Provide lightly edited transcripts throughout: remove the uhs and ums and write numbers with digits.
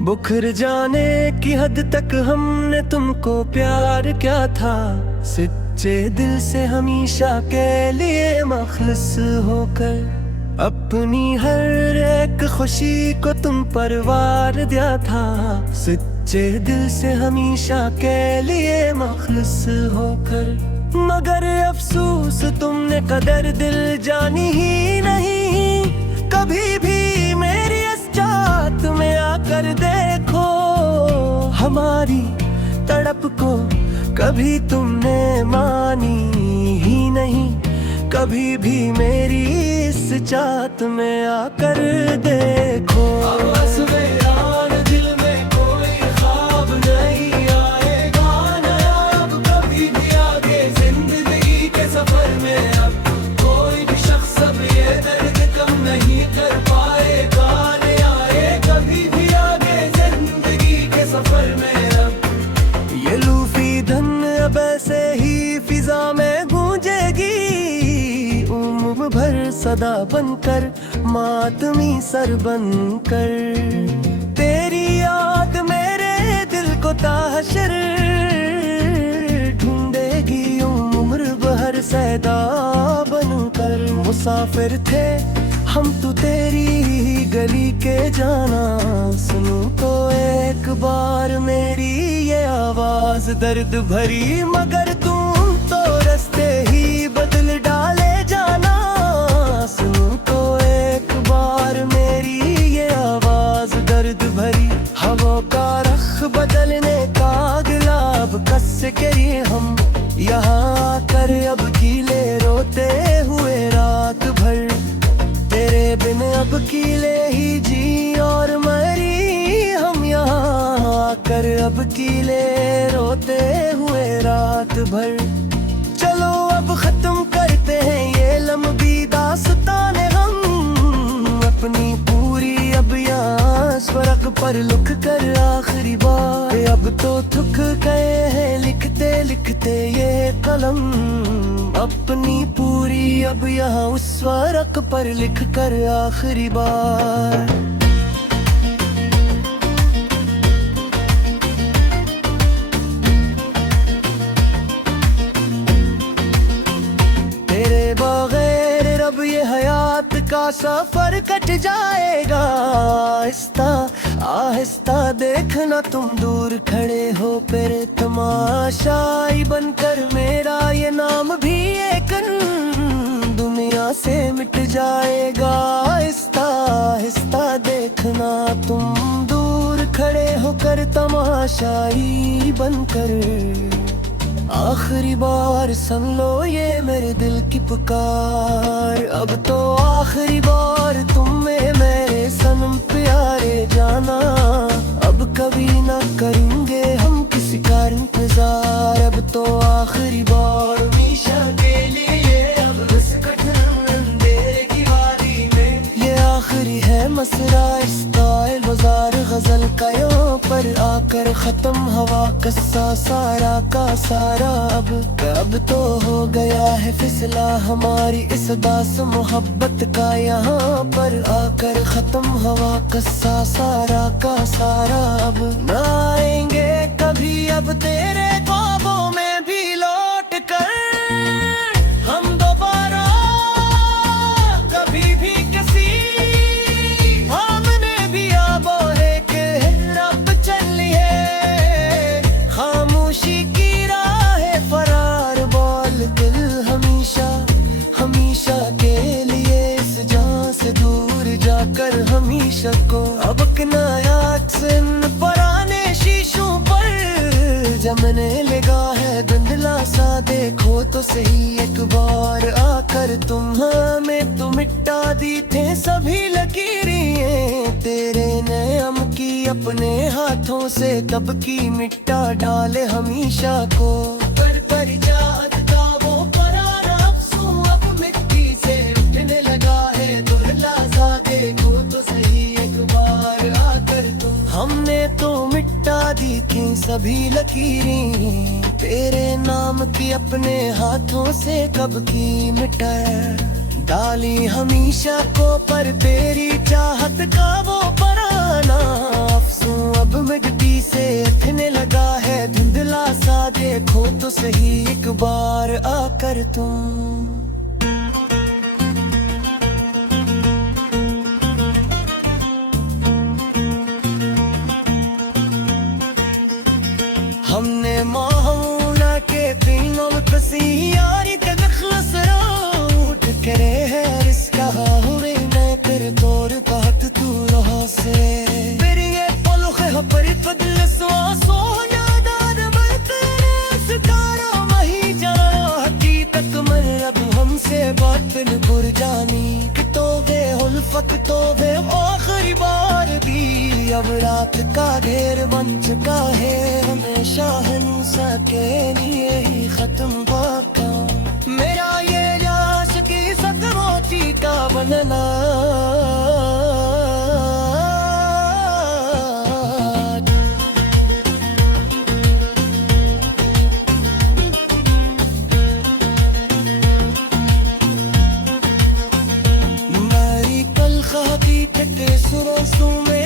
बुखर जाने की हद तक हमने तुमको प्यार क्या था। सच्चे दिल से हमेशा के लिए मखलस होकर अपनी हर एक खुशी को तुम पर वार दिया था। सच्चे दिल से हमेशा के लिए मखलस होकर, मगर अफसोस तुमने कदर दिल जानी ही नहीं। कभी भी मेरी इस चाहत में आकर देखो, हमारी तड़प को कभी तुमने मानी ही नहीं। कभी भी मेरी इस चाहत में आकर देखो। दिल में कोई ख्वाब नहीं आएगा नया अब कभी भी आगे जिंदगी के सफर में। अब कोई भी शख्स अब ये दर्द कम नहीं कर पाएगा नया आए कभी भी आगे जिंदगी के सफर में। अब ये लूफी धन अब ऐसे ही फिजा में गूंजेगी, उम्र भर सदा बनकर मातमी सर बनकर। तेरी याद मेरे दिल को ताहशर ढूंढेगी, उम्र भर सैदा बनकर। मुसाफिर थे हम तो तेरी ही गली के जाना, सुनूं तो एक बार मेरी ये आवाज दर्द भरी। मगर तुम तो रास्ते ही बदल डाले जाना, सुनूं तो एक बार मेरी ये आवाज दर्द भरी। हवा का रख बदलने का गुलाब कस करिए हम, यहाँ आकर अब कीले रोते हुए रात भर। तेरे बिन अब कीले ही जी और मरी हम, यहाँ आकर अब कीले रोते हुए रात भर। चलो अब खत्म करते हैं ये लंबी दास्ताने हम, अपनी पूरी अब यहाँ फर्क पर लिख कर आखिरी बार। अब तो थक गए हैं लिखते लिखते ये कलम, अपनी पूरी अब यहाँ उस फर्क पर लिख कर आखिरी बार। तेरे बगैर अब ये हयात का सफर कट जाएगा। आहिस्ता आहिस्ता देखना तुम दूर खड़े हो फिर तमाशाई बनकर, मेरा ये नाम भी एक दुनिया से मिट जाएगा। आहिस्ता आहिस्ता देखना तुम दूर खड़े होकर तमाशाई बनकर। आखिरी बार सुन लो ये मेरे दिल की पुकार, अब तो आखिरी बार तुम्हें मेरे सनम प्यारे जाना। अब कभी ना करेंगे हम किसी का इंतजार, अब तो आखिरी बार हमेशा के लिए अब इस कठिन अंधेरे की वादी में। ये आखिरी है मसरा इस ताइल बाजार गजल का यहाँ पर आकर खत्म। हवा कस्सा सारा का सारा अब तो हो गया है फिसला हमारी इस दास मोहब्बत का यहाँ पर आकर खत्म। हवा कस्सा सारा का सारा अब ना आएंगे कभी अब तेरे ख्वाबों में भी लौट कर हम दोबारा कभी भी किसी हमने भी आबो है के रब चलिए। खामोशी की राह फरार बोल दिल हमेशा हमेशा के लिए इस जहां से दूर जाकर हमेशा को। अब किनायात से पुराने शीशों पर जमने लगा है धुंधला सा, देखो तो सही एक बार आकर तुम हमें तो मिटा दी थे सभी लकीरें। तेरे नाम की अपने हाथों से कब की मिटा डाले हमेशा को। पर जात का वो पुराना अफसोस अब मिट्टी से उठने लगा है धुंधला सा, देखो तो सही एक बार आकर तुम। हमने तो मिटा दी थी सभी लकीरें, तेरे नाम की अपने हाथों से कब की मिटा डाली हमेशा को। पर तेरी चाहत का वो पुराना अफसोस अब मिट्टी से उठने लगा है धुंधला सा, देखो तो सही एक बार आकर तुम। हमने माहौला के तीनों कसी यारी का नखलस उठ करे है इसका हुए मैं तेरे तोर बात तू रहा से मेरी ये पलख है पर बदल सो यादार मैं तेरे सितारा वही जाना हकीकत में अब हमसे बात न बुर जानी कि तो वे उल्फत तो वे आखिरी बार भी अब रात का ढेर बन चुका है हमेशा हिंसा के लिए ही खत्म वाका मेरा ये याश की सतमोची का बनना। मेरी कल खाती तटे सुरों में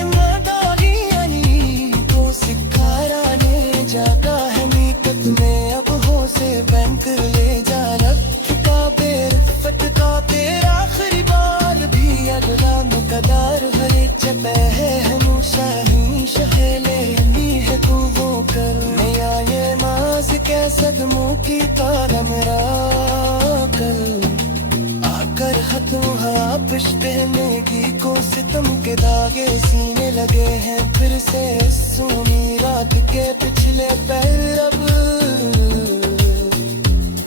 जाता है मीकत में अब हो से बैंक ले जाना फटका तेरा आखिरी बार भी अगला मुकदार हरे चपे है हमेशा ही शहले नी है तू वो कर नया ये नाज के सदमों की तारा मेरा कर आकर खत्म हाँ पिश्तने की को सितम के धागे सीने लगे हैं फिर से सोनी रात के पिछले पैर अब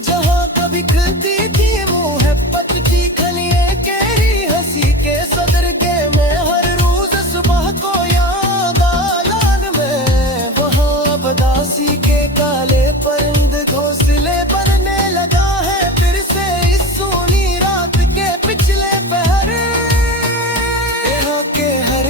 जहाँ कभी खिलती थी वो है पटती खलिए केरी हंसी के सदर के मैं हर रोज सुबह को याद आलान में वहाँ बदासी के काले परिंद घोंसले बनने लगा है फिर से इस सोनी रात के पिछले पहर यहाँ के हर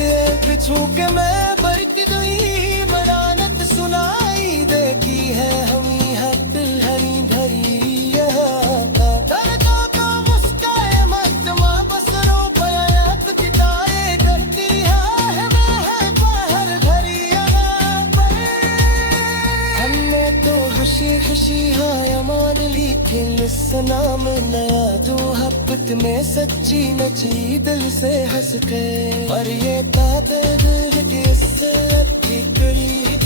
पिछू के मैं बरती दुई मरानत सुनाई देखी है हमी हट हरी भरी यहाँ का दर्दों का मुस्काए मस्त माँ बसरों पर चिताए करती है बाहर घरी यहाँ पर हमने तो खुशी खुशी हाँ मान ली थी नाम नया तो हपत में सच्ची नची दिल से हंस के और ये तादर की कड़ी